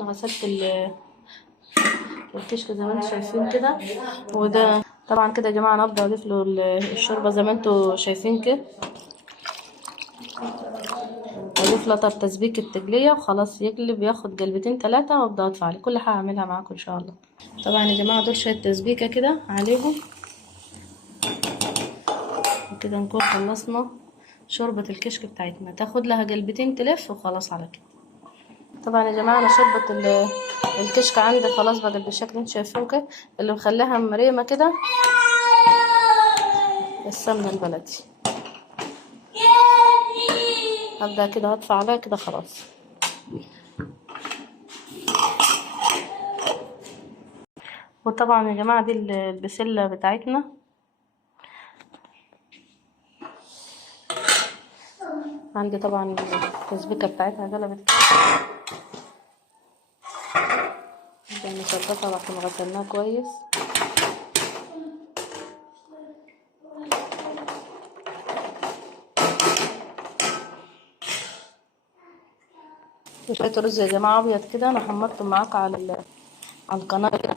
انا غسلت الكشك زي ما انتم شايفين كده. وده طبعا كده يا جماعه انا ابدا اضيف له الشوربه زي ما انتم شايفين كده. اضيف له طب تسبيكه تقليه وخلاص، يقلب ياخد قلبتين 3 وابدا اطفي عليه. كل حاجه هعملها معاكم ان شاء الله. طبعا يا جماعه دول شويه تسبيكه كده عليهم، وكده نكون خلصنا شوربه الكشك بتاعتنا. تاخد لها قلبتين تلف وخلاص على كده. طبعا يا جماعه انا شوربه الكشك عندي خلاص بقت بالشكل اللي انتوا شايفينه كده. اللي مخليها مريمه كده السمنه البلدي. هبدا كده هطفي عليها كده خلاص. وطبعا يا جماعه دي البسله بتاعتنا. عندي طبعا التسبيكه بتاعتها قلبت كده، نشطفها بعد ما غسلناها كويس. شويه رز يا جماعه ابيض كده انا حمرته معاكم على القناه كده.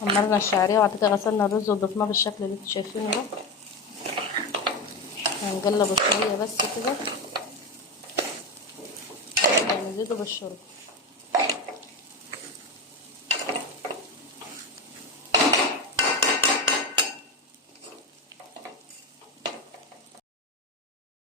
حمرنا الشعريه وبعد كده غسلنا الرز وضفناه بالشكل اللي انتوا شايفينه ده. هنقلبه شويه بس كده ونزيده بالشوربه.